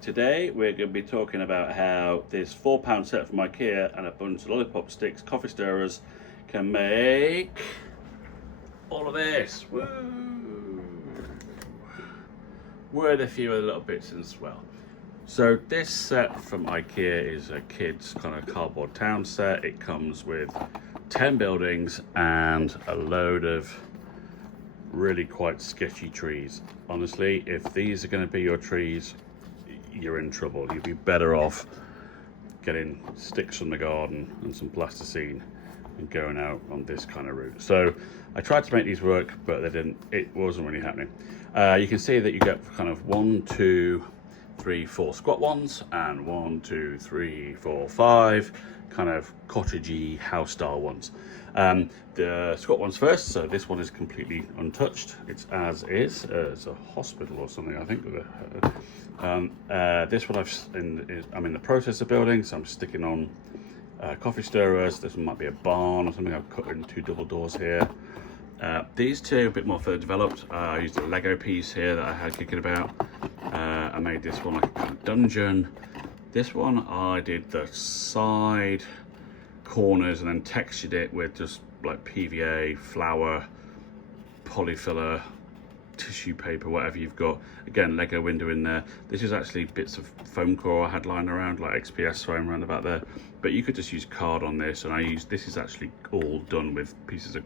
Today we're going to be talking about how this £4 set from IKEA and a bunch of lollipop sticks, coffee stirrers can make all of this. Woo! With a few other little bits as well. So this set from IKEA is a kid's kind of cardboard town set. It comes with 10 buildings and a load of really quite sketchy trees. Honestly, if these are going to be your trees, you're in trouble. You'd be better off getting sticks from the garden and some plasticine and going out on this kind of route. So I tried to make these work, but they didn't. It wasn't really happening. You can see that you get kind of 1, 2, 3, 4 squat ones and 1, 2, 3, 4, 5 kind of cottagey house style ones. The squat ones first. So this one is completely untouched. It's as is. It's a hospital or something, I think. This one I'm in the process of building, so I'm sticking on coffee stirrers. This one might be a barn or something. I've cut in 2 double doors here. These two a bit more further developed. I used a Lego piece here that I had kicking about. I made this one like a kind of dungeon. This one I did the side corners and then textured it with just like PVA, flour, polyfiller, tissue paper, whatever you've got. Again, Lego window in there. This is actually bits of foam core I had lying around, like XPS foam around about there. But you could just use card on this, and this is actually all done with pieces of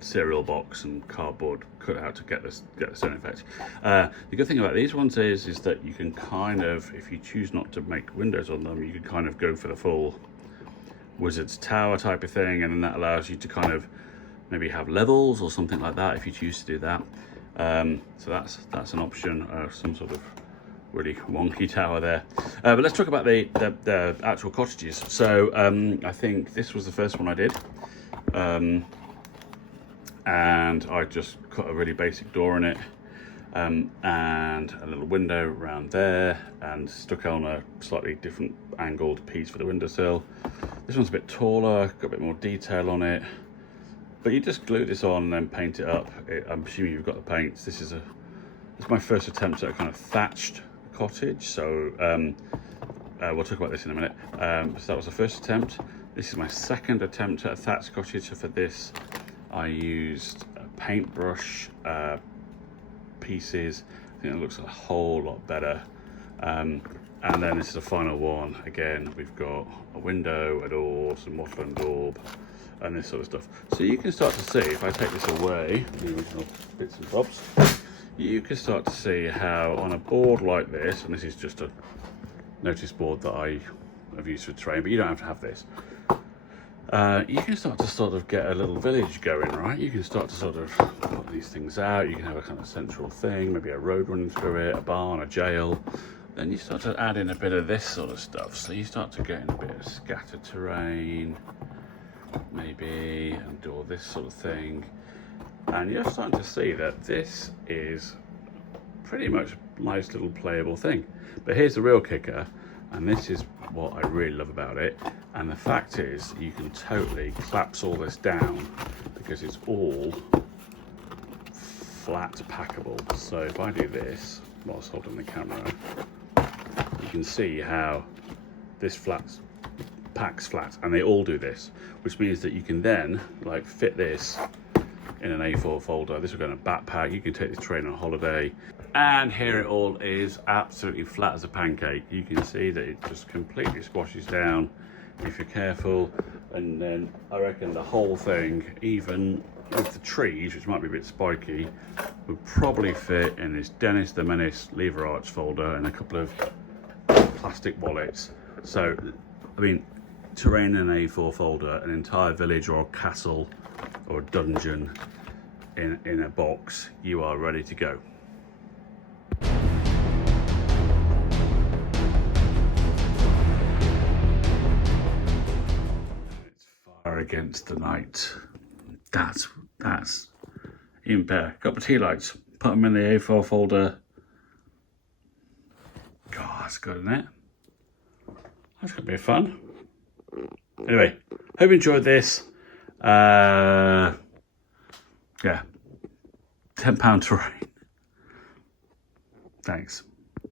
cereal box and cardboard cut out to get the certain effect. The good thing about these ones is that you can kind of, if you choose not to make windows on them, you can kind of go for the full Wizard's Tower type of thing, and then that allows you to kind of maybe have levels or something like that if you choose to do that. So that's an option, some sort of really wonky tower there. But let's talk about the actual cottages. So I think this was the first one I did. And I just cut a really basic door in it, and a little window around there, and stuck on a slightly different angled piece for the windowsill. This one's a bit taller, got a bit more detail on it, but you just glue this on and then paint it up. I'm assuming you've got the paints. This is my first attempt at a kind of thatched cottage, so we'll talk about this in a minute. So that was the first attempt. This is my second attempt at a thatched cottage. So for this I used paintbrush pieces. I think it looks a whole lot better. And then this is the final one. Again, we've got a window, a door, some wattle and daub, and this sort of stuff. So you can start to see, if I take this away, the original bits and bobs, you can start to see how on a board like this, and this is just a notice board that I have used for terrain, but you don't have to have this. You can start to sort of get a little village going, right? You can start to sort of put these things out. You can have a kind of central thing, maybe a road running through it, a barn, a jail. Then you start to add in a bit of this sort of stuff. So you start to get in a bit of scattered terrain, maybe, and do all this sort of thing. And you're starting to see that this is pretty much a nice little playable thing. But here's the real kicker, and this is what I really love about it. And the fact is, you can totally collapse all this down because it's all flat packable. So if I do this whilst holding the camera, you can see how this packs flat, and they all do this, which means that you can then like fit this in an A4 folder. This will go in a backpack. You can take this train on holiday. And here it all is, absolutely flat as a pancake. You can see that it just completely squashes down if you're careful. And then I reckon the whole thing, even with the trees, which might be a bit spiky, would probably fit in this Dennis the Menace lever arch folder and a couple of plastic wallets. So, I mean, terrain in an A4 folder, an entire village or a castle or a dungeon in a box, you are ready to go. It's far against the night. That's even better. Got my tea lights, put them in the A4 folder. God, that's good, isn't it? That's gonna be fun. Anyway, hope you enjoyed this. Yeah, £10 terrain. Thanks.